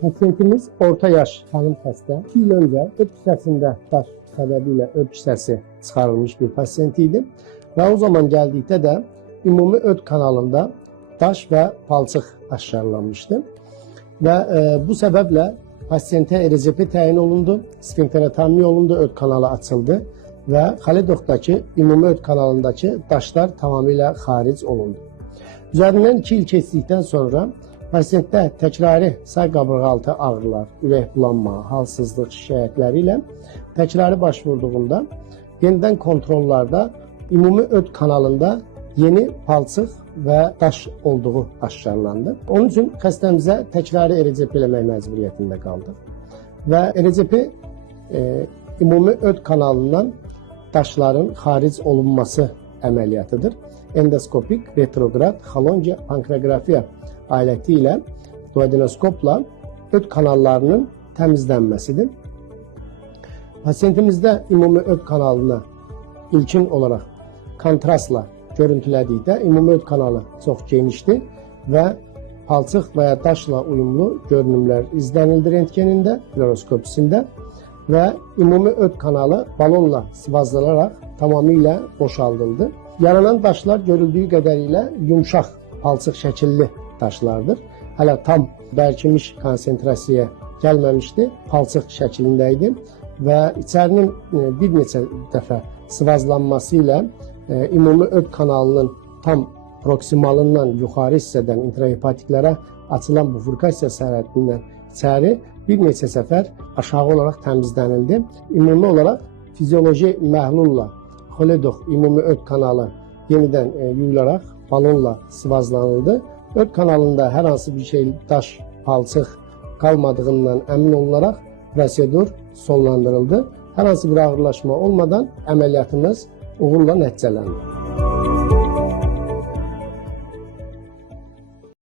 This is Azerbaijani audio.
Pasiyentimiz orta yaş hanım xəstə. 2 il öncə öd kisəsində daş səbəbilə öd kisəsi çıxarılmış bir pasiyent idi. Və o zaman gəldikdə də ümumi öd kanalında daş və palçıq aşkarlanmışdı. Və bu səbəblə pasiyentə RCP təyin olundu, sfinkterotomi olundu, öd kanalı açıldı və Xalidovdakı ümumi öd kanalındakı daşlar tamamilə xaric olundu. Üzərindən 2 il keçdikdən sonra pasiyentdə təkrari say qabırğaltı ağrılar, ürək bulanma, halsızlıq şikayətləri ilə təkrari baş vurduğunda yenidən kontrollarda ümumi öd kanalında yeni palçıq və daş olduğu aşkarlandı. Onun üçün xəstəmizə təkrari RCP eləmək məcburiyyətində qaldıq. Və RCP ümumi öd kanalından daşların xaric olunması əməliyyatıdır. Endoskopik retrograd xolongiya pankreografiya aləti ilə duodenoskopla öd kanallarının təmizlənməsidir. Pasiyentimizdə ümumi öd kanalına ilkin olaraq kontrastla görüntülədikdə ümumi öd kanalı çox genişdir və palçıq və ya daşla uyumlu görünümlər izlənildi rentgenində, fluoroskopisində və ümumi öd kanalı balonla sıvazlanaraq tamamilə boşaldıldı. Yaranan daşlar görüldüyü qədərilə yumşaq palçıq şəkilli daşlardır. Hələ tam bərkimiş konsentrasiyaya gəlməmişdi, palçıq şəklində idi və içərinin bir neçə dəfə sıvazlanması ilə ümumi öd kanalının tam proksimalından yuxarı hissədən intrahepatiklərə açılan bifurkasiya sərhəddindən içəri bir neçə səfər aşağı olaraq təmizlənildi. Ümumi olaraq fizioloji məhlulla Xolodov ümumi öd kanalı yenidən yuyularaq balonla sıvazlanıldı. Öd kanalında hər hansı bir şey, daş, palçıq qalmadığından əmin olunaraq prosedur sonlandırıldı. Hər hansı bir ağırlaşma olmadan əməliyyatımız uğurla nəticələndi.